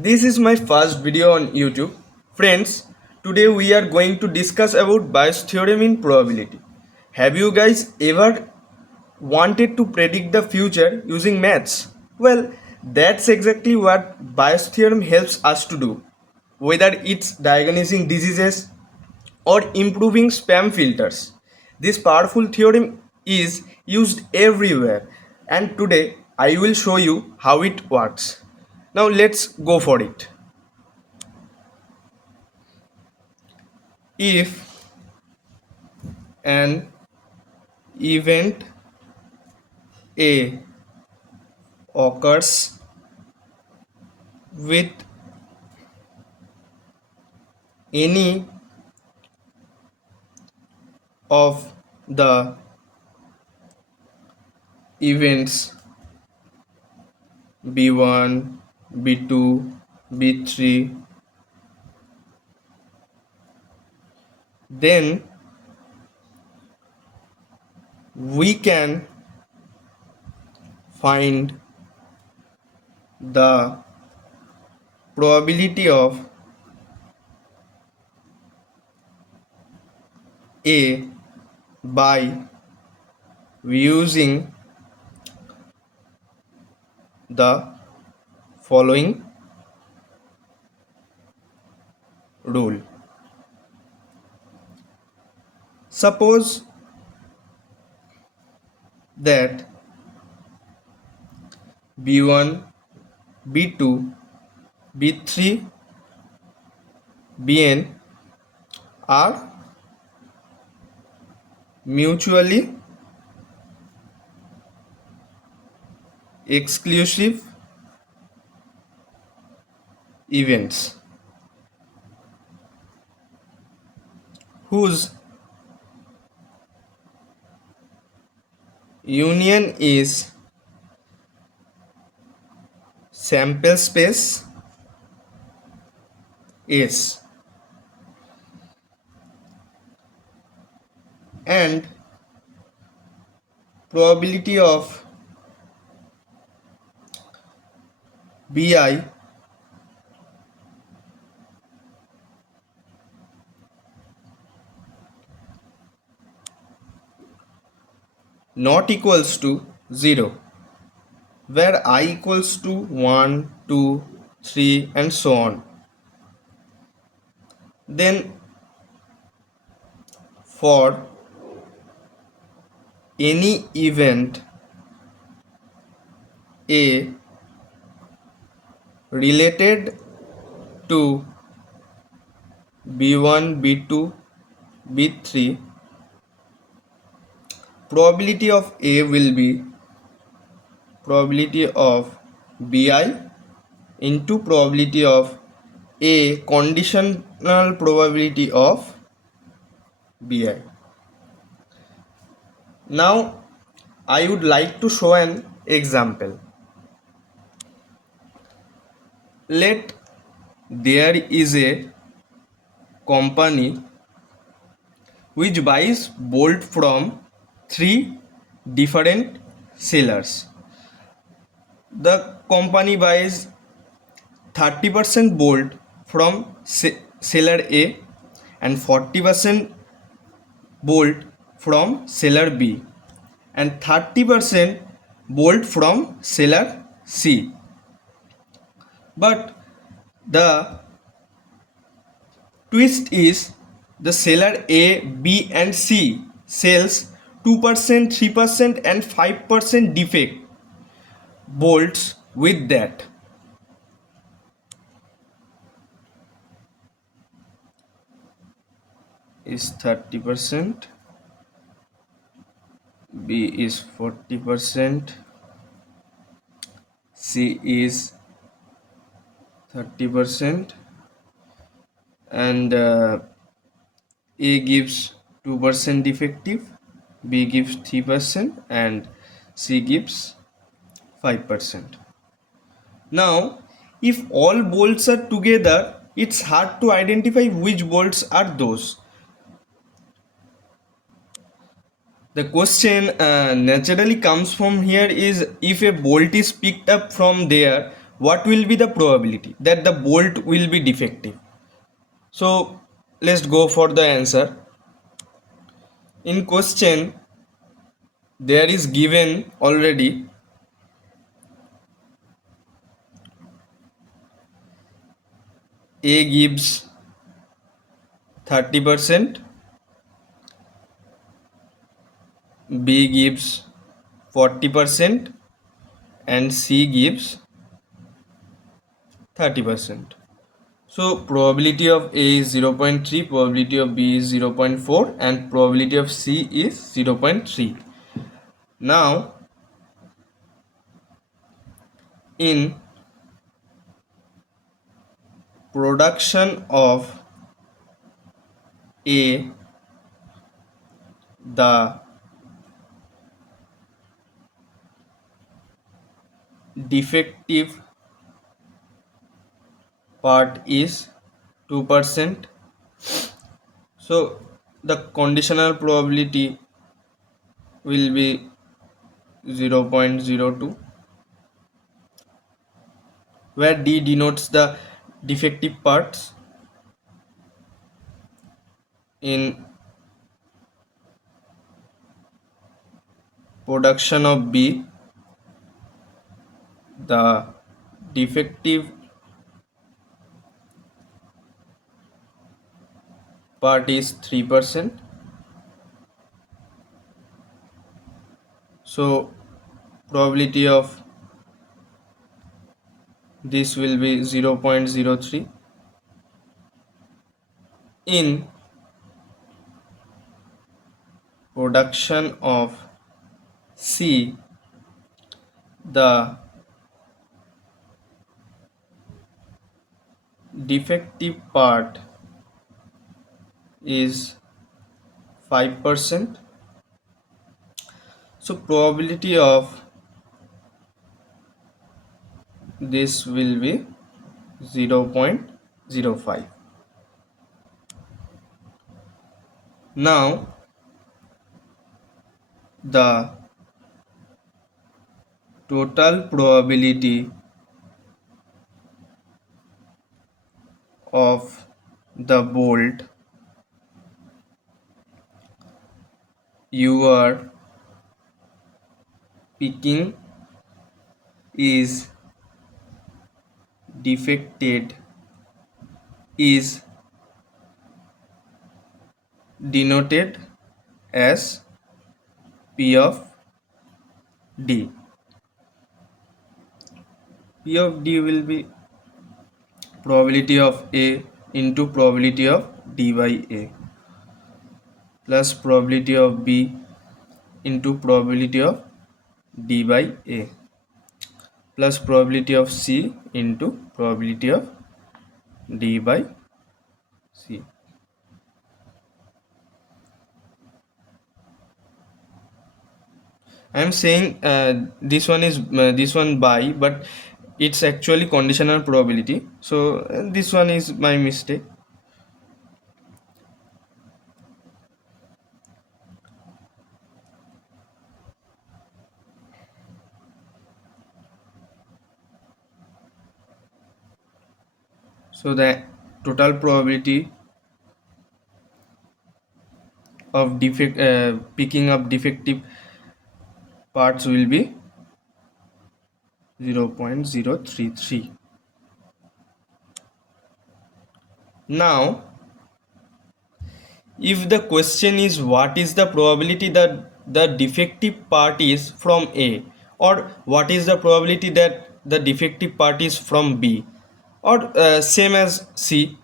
This is my first video on YouTube. Friends, today we are going to discuss about Bayes theorem in probability. Have you guys ever wanted to predict the future using maths? Well, that's exactly what Bayes theorem helps us to do. Whether it's diagnosing diseases or improving spam filters, this powerful theorem is used everywhere, and today I will show you how it works. Now let's go for it. If an event A occurs with any of the events B1, B2, B3, then we can find the probability of A by using the following rule. Suppose that B1, B2, B3, Bn are mutually exclusive events whose union is sample space S and probability of Bi not equals to 0, where I equals to 1, 2, 3 and so on. Then for any event A related to B1, B2, B3, probability of A will be probability of Bi into probability of A conditional probability of Bi. Now I would like to show an example. Let there is a company which buys bolt from three different sellers. The company buys 30% bolt from seller A and 40% bolt from seller B and 30% bolt from seller C. But the twist is the seller A, B and C sells 2%, 3% and 5% defect bolts with that. Is 30%, B is 40%, C is 30% and A gives 2% defective, B gives 3% and C gives 5%. Now if all bolts are together, it's hard to identify which bolts are those. The question naturally comes from here is, if a bolt is picked up from there, what will be the probability that the bolt will be defective? So let's go for the answer. In question there is given already A gives 30%, B gives 40%, and C gives 30%. So probability of A is 0.3, probability of B is 0.4, and probability of C is 0.3. Now in production of A, the defective part is 2%. So the conditional probability will be 0.02, where D denotes the defective parts. In production of B, the defective part is 3%. So probability of this will be 0.03. In production of C, the defective part is 5%. So probability of this will be 0.05. Now the total probability of the bolt you are picking is defected is denoted as P of D. P of D will be probability of A into probability of D by A plus probability of B into probability of D by A plus probability of C into probability of D by C. I am saying this one by, but it's actually conditional probability. So this one is my mistake. So the total probability of picking up defective parts will be 0.033. Now if the question is what is the probability that the defective part is from A, or what is the probability that the defective part is from B, or same as C,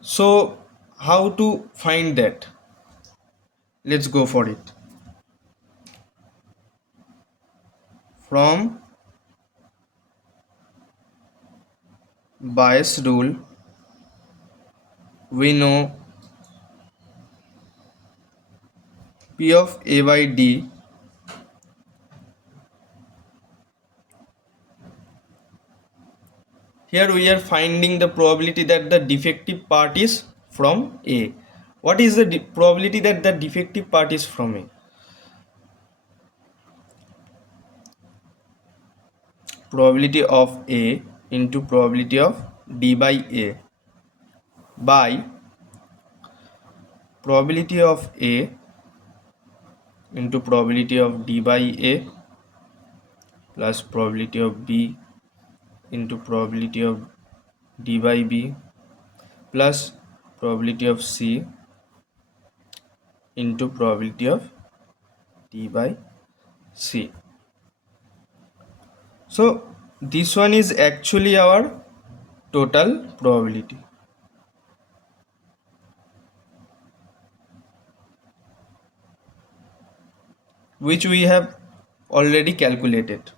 so how to find that? Let's go for it. From Bayes rule we know P of A by D here we are finding the probability that the defective part is from A. What is the probability that the defective part is from A? probability of A into probability of D by A by probability of A into probability of D by A plus probability of B into probability of D by B plus probability of C into probability of D by C. So this one is actually our total probability, which we have already calculated.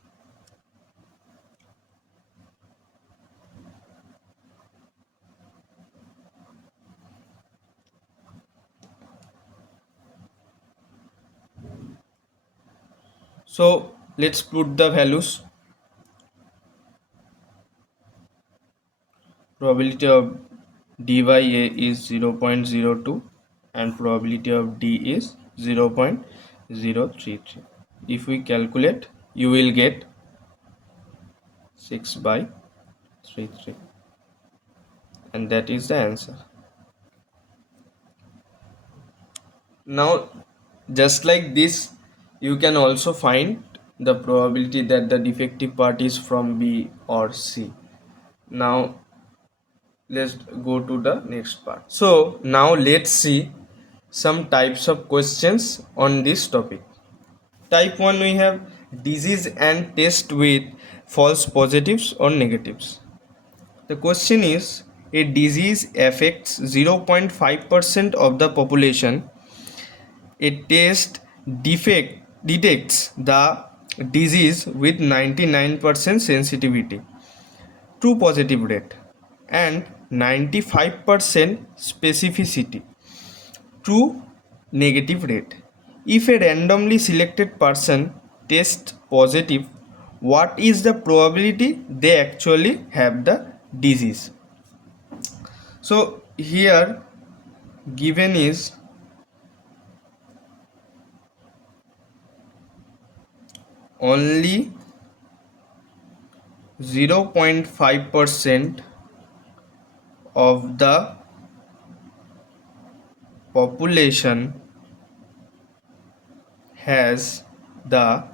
So let's put the values. Probability of D by A is 0.02 and probability of D is 0.033. If we calculate, you will get 6 by 33, and that is the answer. Now, just like this, you can also find the probability that the defective part is from B or C. Now let's go to the next part. So now let's see some types of questions on this topic. Type 1, we have disease and test with false positives or negatives. The question is, a disease affects 0.5% of the population. A test detects the disease with 99% sensitivity, true positive rate, and 95% specificity, true negative rate. If a randomly selected person tests positive, what is the probability they actually have the disease? So here given is only 0.5% of the population has the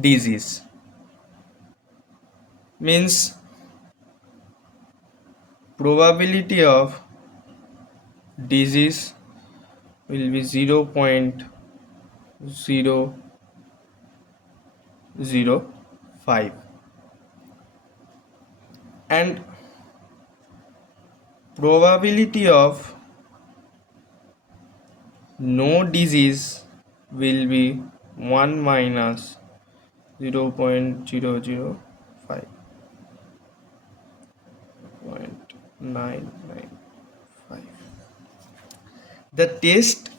disease. Means probability of disease will be 0.005, and probability of no disease will be 1 minus 0.005, 0.995. The test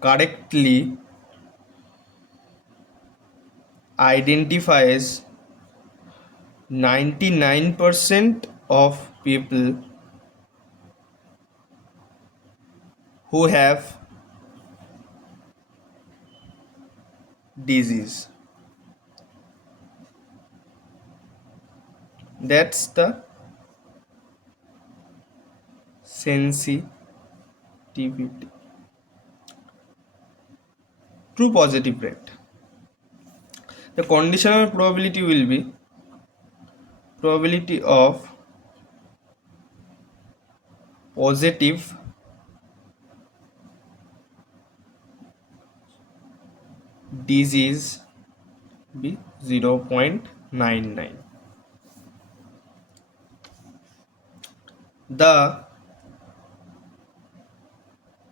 correctly identifies 99% of people who have disease. That's the sensitivity. True positive rate. The conditional probability will be probability of positive disease be 0.99. The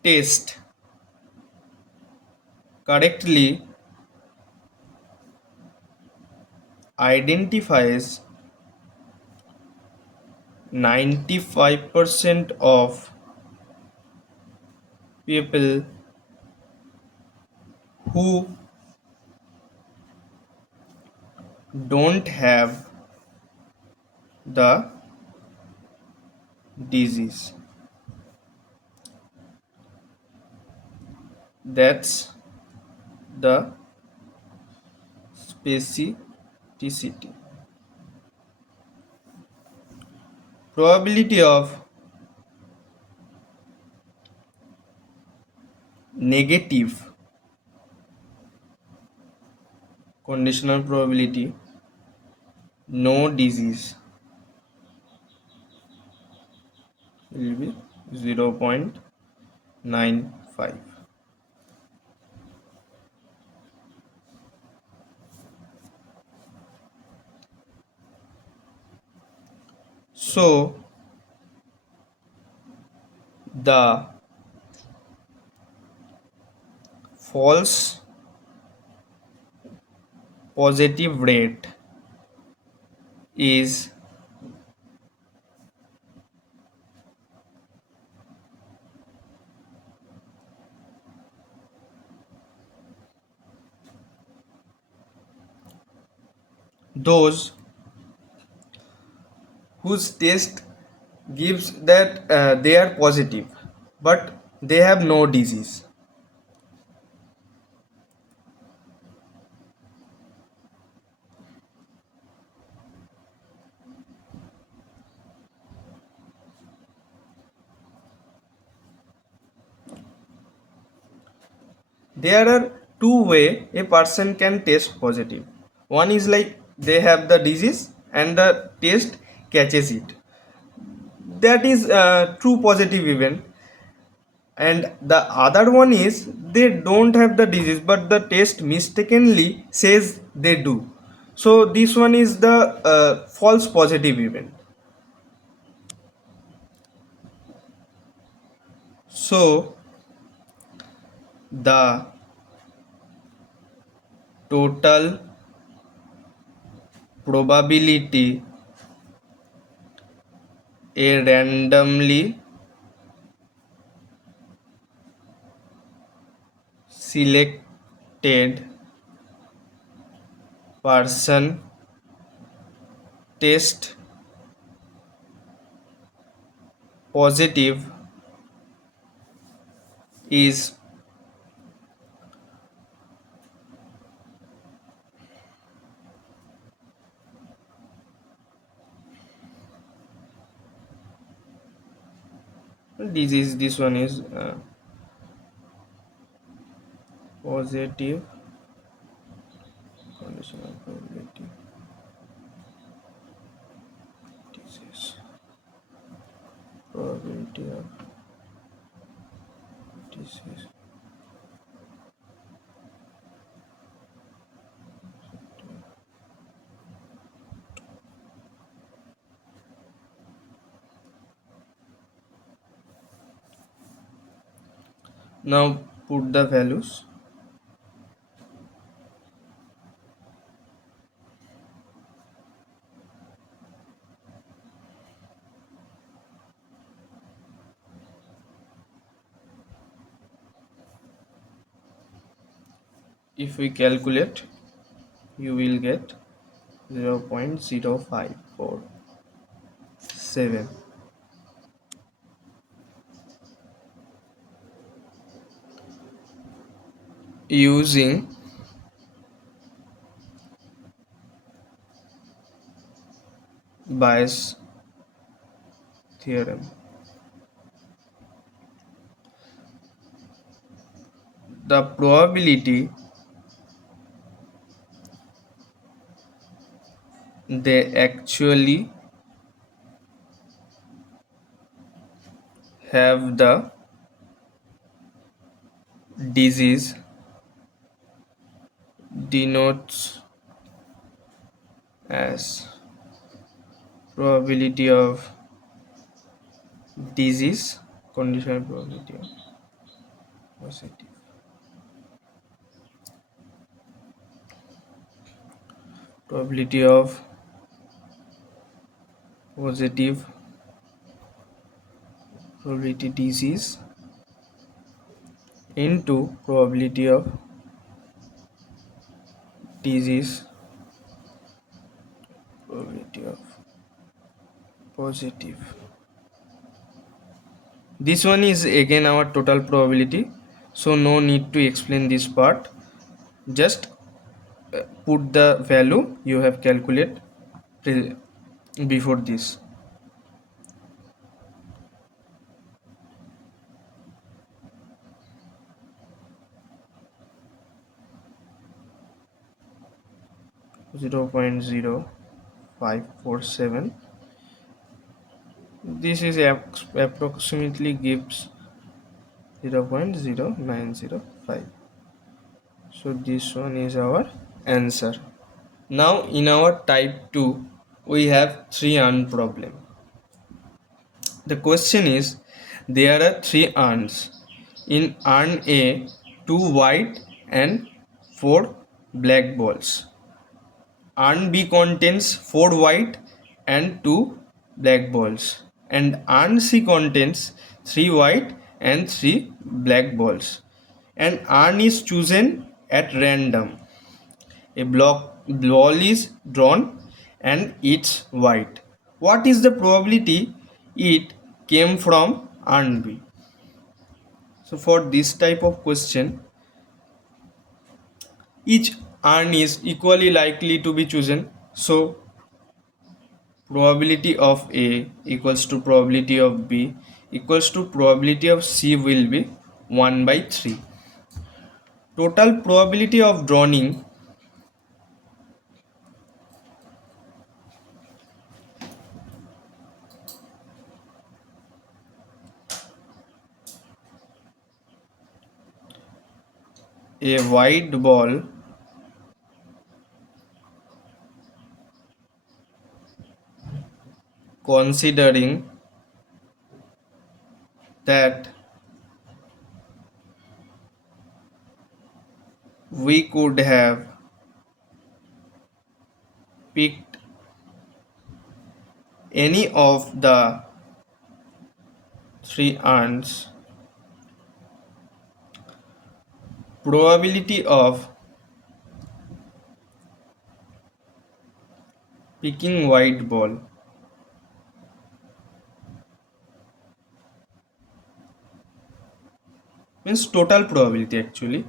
test correctly identifies 95% of people who don't have the disease. That's the specificity. Probability of negative conditional probability no disease will be 0.95. So the false positive rate is those whose test gives that they are positive but they have no disease. There are two way a person can test positive. One is like they have the disease and the test catches it. That is a true positive event. And the other one is they don't have the disease but the test mistakenly says they do. So this one is the false positive event. So the total probability a randomly selected person test positive is this one is positive conditional probability disease probability of disease. Now put the values. If we calculate, you will get 0.0547. Using Bayes theorem, the probability they actually have the disease denotes as probability of disease conditional probability of positive. Probability of positive probability disease into probability of disease probability of positive. This one is again our total probability. so no need to explain this part. Just put the value you have calculated before this. 0.0547. This is approximately gives 0.0905. So this one is our answer. Now in our type 2 we have 3 urn problem. The question is, there are 3 urns. In urn A, 2 white and 4 black balls. Urn B contains 4 white and 2 black balls, and urn C contains 3 white and 3 black balls. An urn is chosen at random. A ball is drawn and it's white. What is the probability it came from urn B? So for this type of question, each urn is equally likely to be chosen. So probability of A equals to probability of B equals to probability of C will be 1 by 3. Total probability of drawing a white ball considering that we could have picked any of the 3 urns, probability of picking white ball means total probability actually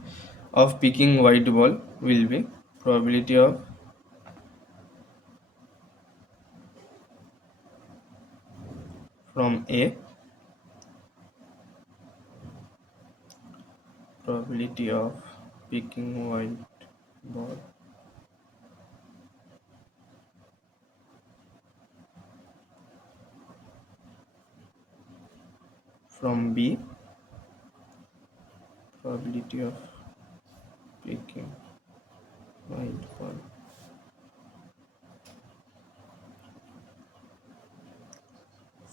of picking white ball will be probability of from A, probability of picking white ball from B, probability of picking white ball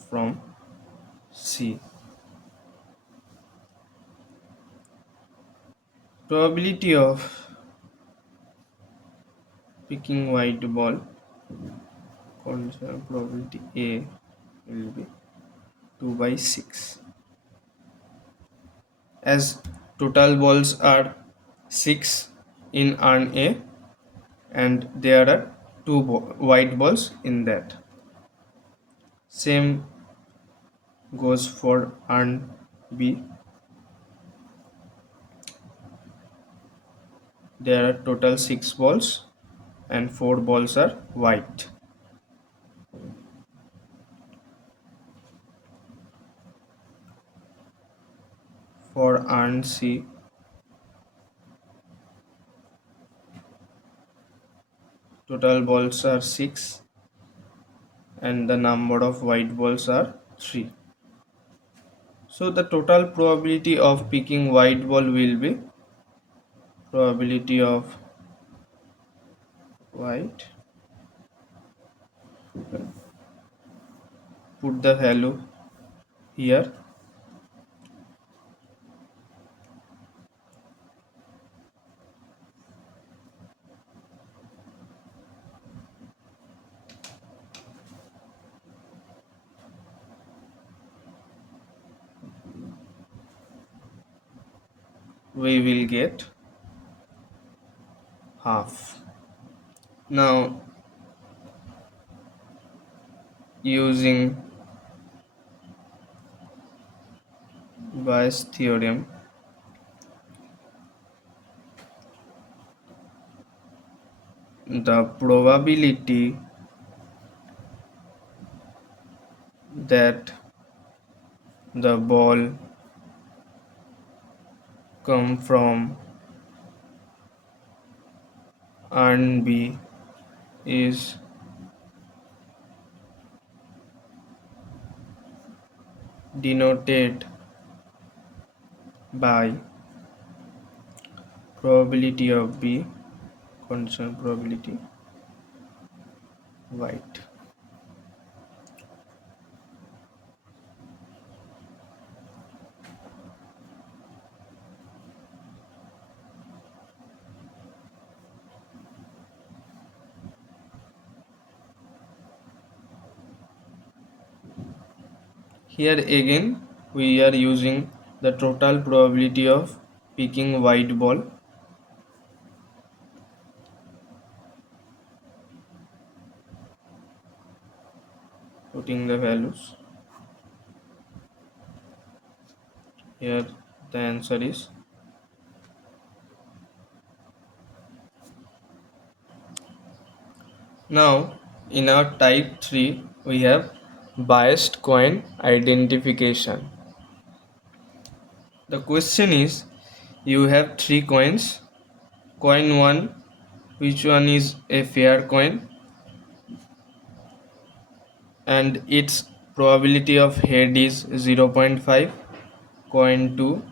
from C. Probability of picking white ball, conditional probability A will be 2 by 6. As total balls are 6 in urn A and there are 2 white balls in that. Same goes for urn B. There are total 6 balls and 4 balls are white. For urn C, total balls are 6 and the number of white balls are 3. So the total probability of picking white ball will be probability of white, put the value here, we will get half. Now using Bayes theorem, the probability that the ball come from and B is denoted by probability of B, conditional probability, white. Here again we are using the total probability of picking white ball. Putting the values. Here the answer is now in our type 3 we have biased coin identification. The question is you have 3 coins. Coin 1, which one is a fair coin and its probability of head is 0.5. Coin 2,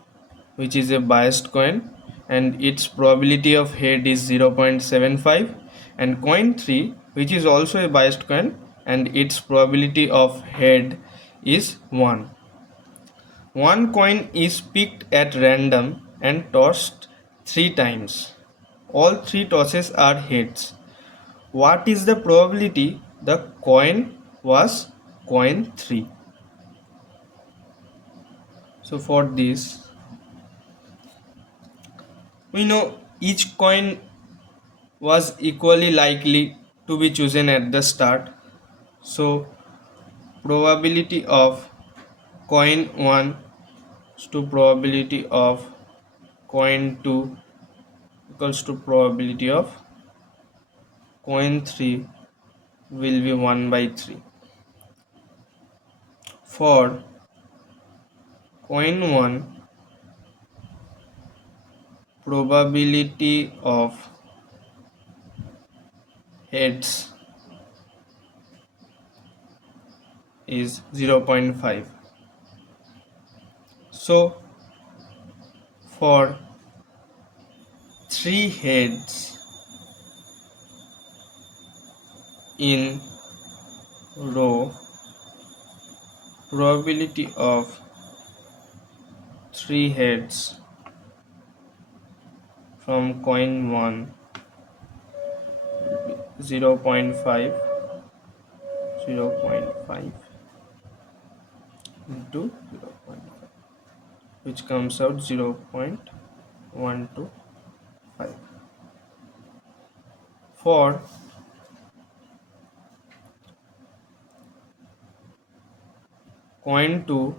which is a biased coin and its probability of head is 0.75, and coin 3, which is also a biased coin and its probability of head is 1. One coin is picked at random and tossed 3 times. All 3 tosses are heads. What is the probability the coin was coin 3? So for this, we know each coin was equally likely to be chosen at the start. So probability of coin 1 to probability of coin 2 equals to probability of coin 3 will be 1 by 3. For coin 1, probability of heads is 0.5. So for 3 heads in row, probability of 3 heads from coin 1 0.5 into 0.5, which comes out 0.125. For coin 2,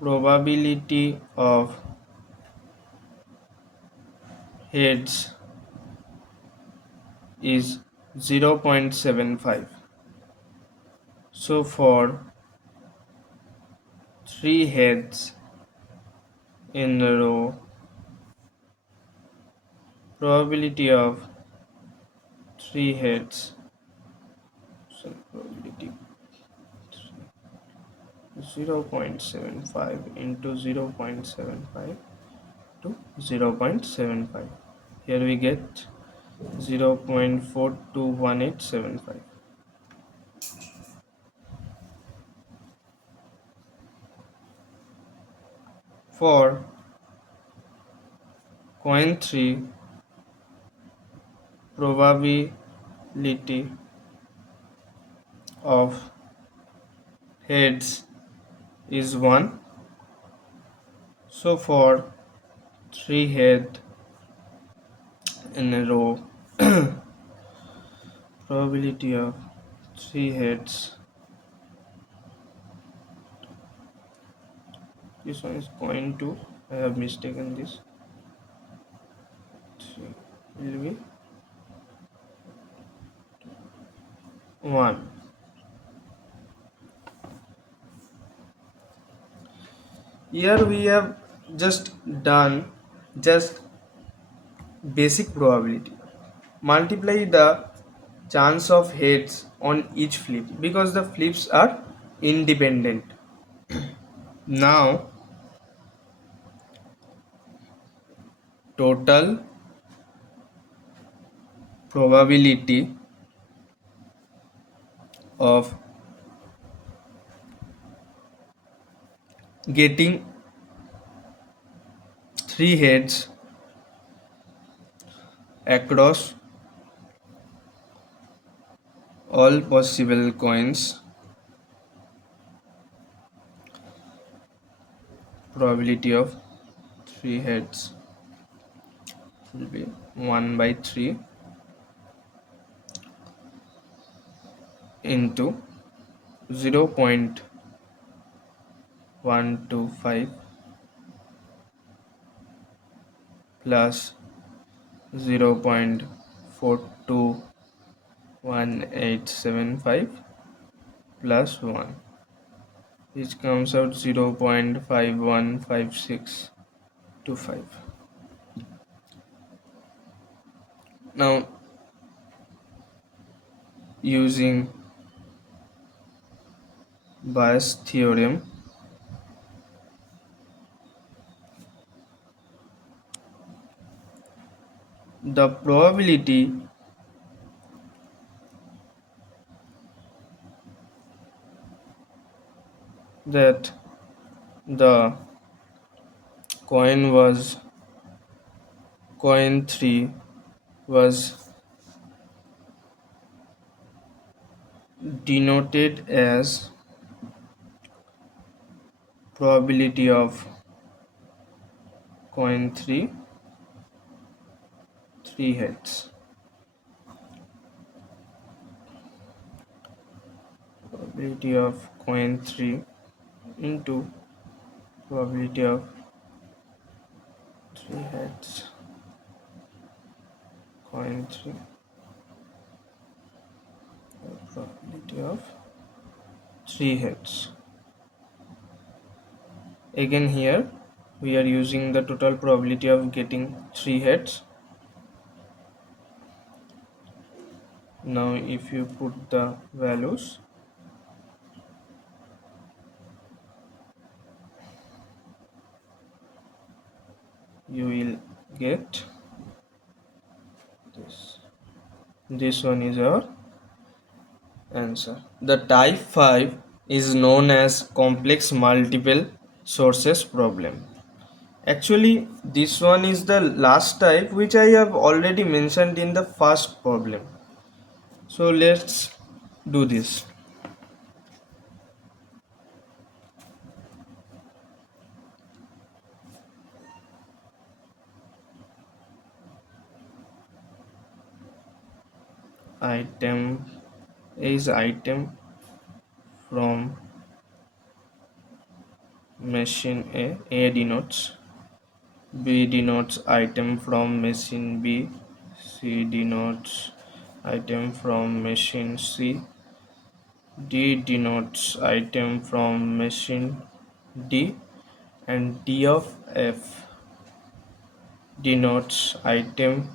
probability of heads is 0.75. So for 3 heads in a row, probability of 3 heads, so probability 0.75 into 0.75 to 0.75. Here we get 0.421875. For coin 3, probability of heads is 1. So for 3 head in a row, probability of 3 heads, this one is coin 2, I have mistaken this, 3 will be 1. Here we have just done just basic probability. Multiply the chance of heads on each flip because the flips are independent. Now total probability of getting three heads across all possible coins, probability of three heads will be 1 by 3 into 0.125 plus 0.421875 plus 1, which comes out 0.515625. Now using Bayes theorem, the probability that the coin 3 was denoted as probability of coin 3 heads. Probability of coin 3 into probability of 3 heads. Coin 3. Probability of 3 heads. Again here we are using the total probability of getting 3 heads. Now if you put the values, you will get this. This one is our answer. The type 5 is known as complex multiple sources problem. Actually, this one is the last type which I have already mentioned in the first problem. So let's do this. Item is item from machine A. A denotes, B denotes item from machine B, C denotes item from machine C, D denotes item from machine D, and D of F denotes item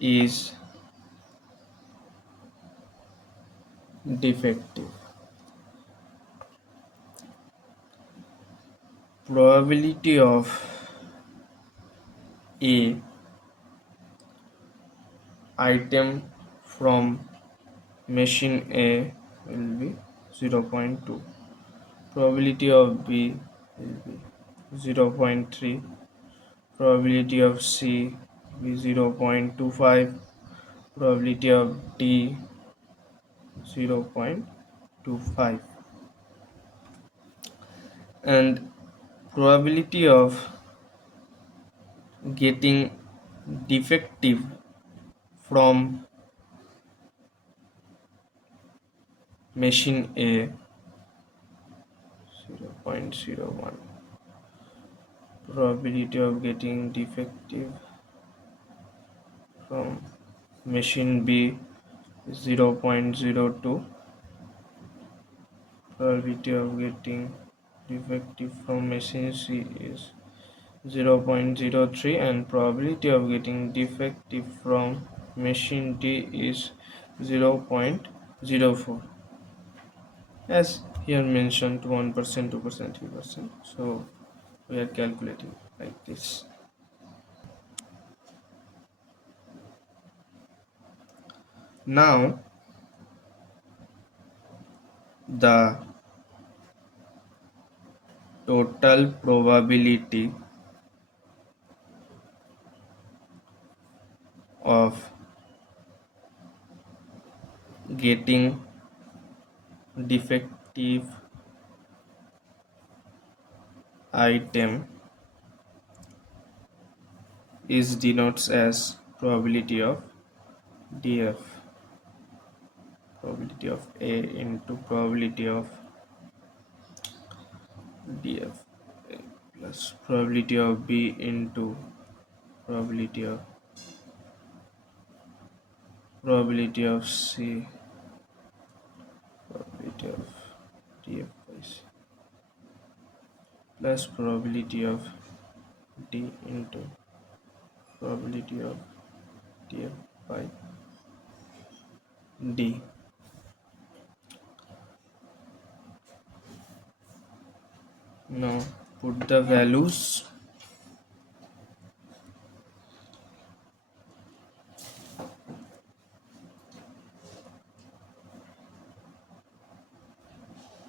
is defective. Probability of A item from machine A will be 0.2. Probability of B will be 0.3. Probability of C will be 0.25. Probability of D 0.25, and probability of getting defective from machine A 0.01. Probability of getting defective from machine B 0.02, probability of getting defective from machine C is 0.03, and probability of getting defective from machine D is 0.04, as here mentioned 1%, 2%, 3%. So we are calculating like this. Now the total probability of getting defective item is denotes as probability of DF, probability of A into probability of DF plus probability of B into probability of C, probability of DF by C, plus probability of D into probability of DF by D. Now put the values.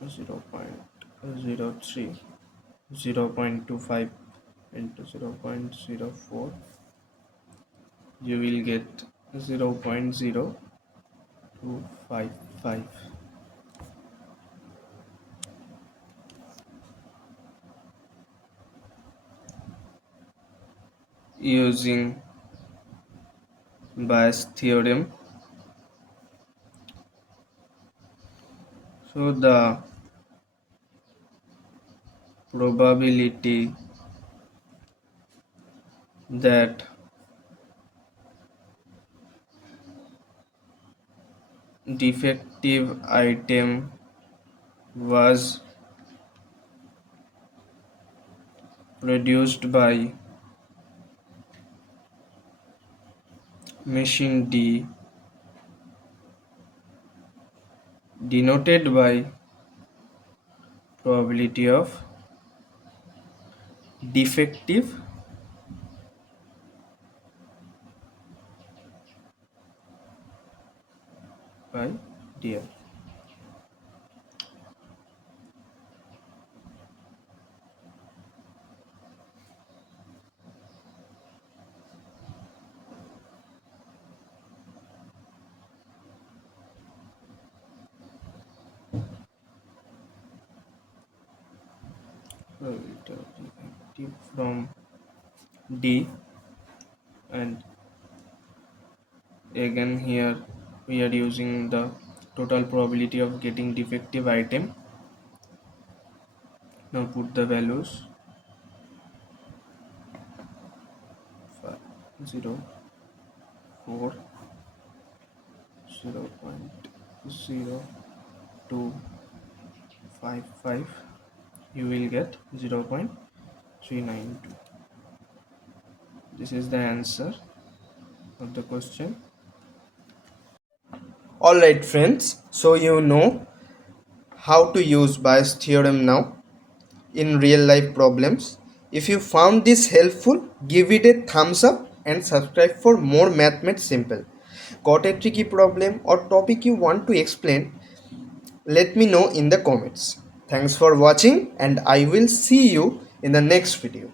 Zero point zero three, 0.25 into 0.04, you will get 0.0255. Using Bayes theorem, so the probability that defective item was produced by machine D denoted by probability of defective by DF. Probability of defective from D, and again here we are using the total probability of getting defective item. Now put the values. 0, 4, 0.0255, you will get 0.392. This is the answer of the question. Alright friends, so you know how to use Bayes theorem now in real life problems. If you found this helpful, give it a thumbs up and subscribe for more mathematics simple. Got a tricky problem or topic you want to explain? Let me know in the comments. Thanks for watching, and I will see you in the next video.